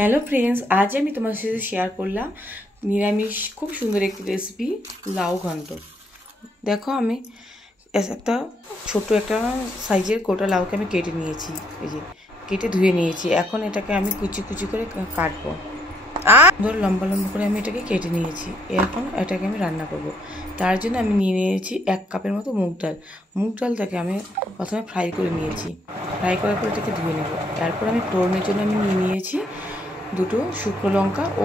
Hello friends, আজ আমি তোমার সাথে শেয়ার করলাম নিরামিষ খুব সুন্দর একটি রেসিপি, লাউ ঘন্ট। দেখো আমি একটা ছোট্ট একটা সাইজের গোটা লাউকে আমি কেটে নিয়েছি, এই যে কেটে ধুয়ে নিয়েছি। এখন এটাকে আমি কুচি কুচি করে কাটবো, সুন্দর লম্বা লম্বা করে আমি এটাকে কেটে নিয়েছি। এখন এটাকে আমি রান্না করব। তার জন্য আমি নিয়ে নিয়েছি 1 কাপের মতো মুগ ডাল। মুগ ডালটাকে আমি প্রথমে ফ্রাই করে নিয়েছি, ফ্রাই করার পর এটাকে ধুয়ে নেব। তারপর আমি ফোড়নের জন্য আমি নিয়ে নিয়েছি 2টো শুকনো লঙ্কা ও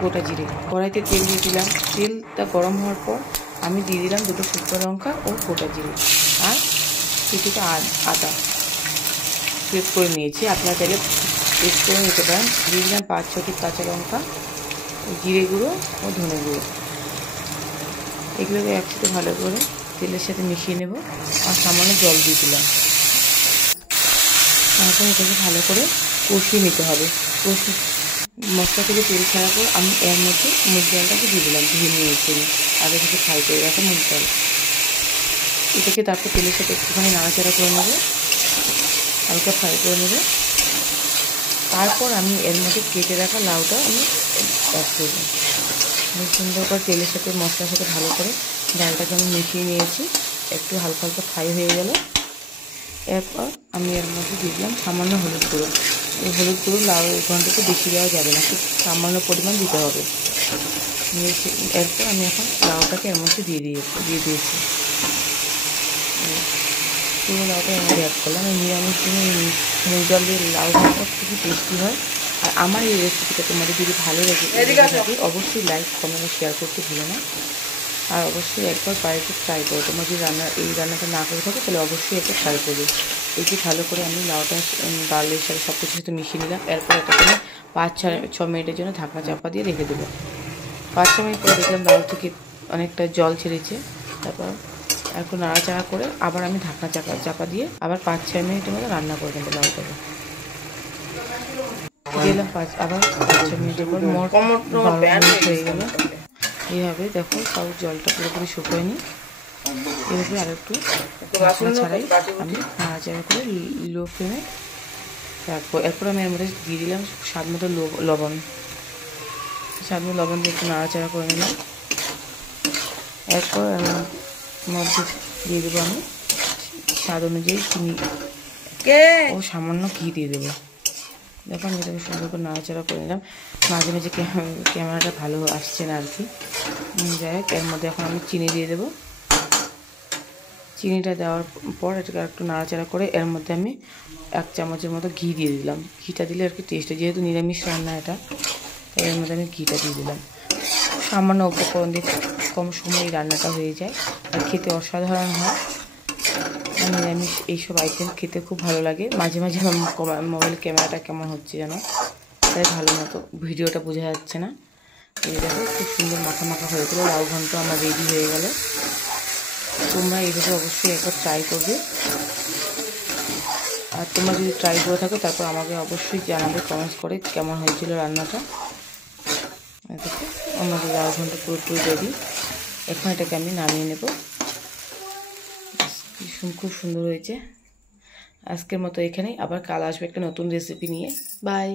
গোটা জিরে। কড়াইতে তেল দিয়ে দিলাম, তেলটা গরম হওয়ার পর আমি দিয়ে দিলাম 2টো শুকনো লঙ্কা ও গোটা জিরে আর কিছুটা আদা পেস্ট করে নিয়েছি। আপনারা চাইলে পেস্ট করে নিতে পারেন। দিয়ে দিলাম 5-6টি কাঁচা লঙ্কা, জিরে গুঁড়ো ও ধনে গুঁড়ো। এগুলোকে একসাথে ভালো করে তেলের সাথে মিশিয়ে নেব আর সামান্য জল দিয়ে দিলাম। তারপর এটাকে ভালো করে কষিয়ে নিতে হবে। মশলা থেকে তেল ছাড়ার পর আমি এর মধ্যে মুগ ডালটাকে দিয়ে দিলাম, ধুয়ে নিয়েছি আগে থেকে ফ্রাই করে রাখা মুগ ডাল। এটাকে তারপর তেলের সাথে একটুখানি নাড়াচাড়া করে নেব, হালকা ফ্রাই করে নেব। তারপর আমি এর মধ্যে কেটে রাখা লাউটা আমি অ্যাড করব। সুন্দর করে তেলের সাথে মশলার সাথে ভালো করে ডালটাকে আমি মিশিয়ে নিয়েছি। একটু হালকা হালকা ফ্রাই হয়ে গেল। এরপর আমি এর মধ্যে দিয়ে দিলাম সামান্য হলুদ গুঁড়ো। এই হলুদ গুঁড়ো লাউ ঘন্টকে বেশি দেওয়া যাবে না, খুব সামান্য পরিমাণ দিতে হবে। এরপর আমি এখন লাউটাকে এর মধ্যে দিয়ে দিয়েছি। পুরো লাউটা এর মধ্যে অ্যাড করলাম। এই নিরামিষ দিনে মুগ ডাল দিয়ে লাউ ঘন্টটা খুবই টেস্টি হয়। আর আমার এই রেসিপিটা তোমাদের যদি ভালো লেগে থাকে অবশ্যই লাইক কমেন্ট শেয়ার করতে ভুলো না। আর অবশ্যই একবার বাড়িতে ট্রাই করো। তোমার যদি এই রান্নাটা না করে থাকো তাহলে অবশ্যই একবার ট্রাই করবে। এই যে ভালো করে আমি লাউটা ডালের সাথে সব কিছুর সাথে মিশিয়ে নিলাম। এরপর এটাকে আমি 5-6 মিনিটের জন্য ঢাকনা চাপা দিয়ে রেখে দেবো। 5-6 মিনিট পরে দেখলাম লাউ থেকে অনেকটা জল ছেড়েছে। তারপর এখন নাড়াচাড়া করে আবার আমি ঢাকনা চাপা দিয়ে আবার 5-6 মিনিটের মতো রান্না করে দেবো লাউটাকে। দিলাম আবার 5-6 মিনিটের পর মোট 12 মিনিট হয়ে গেল। এইভাবে দেখো তাও জলটা পুরোপুরি শুকোয়নি। এভাবে আর একটু মশলা ছাড়াই আমি নাড়াচাড়া করে লো ফ্লেমে রাখবো। এরপর আমি এর মধ্যে দিয়ে দিলাম স্বাদ মতো লবণ। স্বাদ মতো লবণ দিয়ে একটু নাড়াচাড়া করে নিলাম। এরপর মধ্যে দিয়ে দেবো আমি স্বাদ অনুযায়ী চিনি ও সামান্য ঘি দিয়ে দেবো। দেখো আমি এটাকে সুন্দর করে নাড়াচাড়া করে নিলাম। মাঝে মাঝে ক্যামেরাটা ভালো আসছে না আর কি। যাই হোক, এর মধ্যে এখন আমি চিনি দিয়ে দেবো। চিনিটা দেওয়ার পর এটাকে একটু নাড়াচাড়া করে এর মধ্যে আমি 1 চামচের মতো ঘি দিয়ে দিলাম। ঘিটা দিলে আর কি টেস্ট, যেহেতু নিরামিষ রান্না এটা, তাই এর মধ্যে আমি ঘিটা দিয়ে দিলাম। সামান্য উপকরণ দিয়ে কম সময় এই রান্নাটা হয়ে যায় আর খেতে অসাধারণ হয়। নিরামিষ এইসব আইটেম খেতে খুব ভালো লাগে। মাঝে মাঝে মোবাইল ক্যামেরাটা কেমন হচ্ছে যেন, তাই ভালো মতো ভিডিওটা বোঝা যাচ্ছে না। এই দেখো খুব সুন্দর মাখা মাখা হয়ে গেলো। লাউ ঘন্ট আমার রেডি হয়ে গেল। তোমরা এইভাবে অবশ্যই একবার ট্রাই করবে। আর তোমরা যদি ট্রাই করে থাকো তারপর আমাকে অবশ্যই জানাবে কমেন্টস করে কেমন হয়েছিল রান্নাটা। দেখো আমাদের লাউ ঘন্ট পুরোপুরি রেডি। এখন এটাকে আমি নামিয়ে নেব। খুব সুন্দর হয়েছে। আজকের মতো এখানেই, আবার কাল আসবে একটা নতুন রেসিপি নিয়ে। বাই।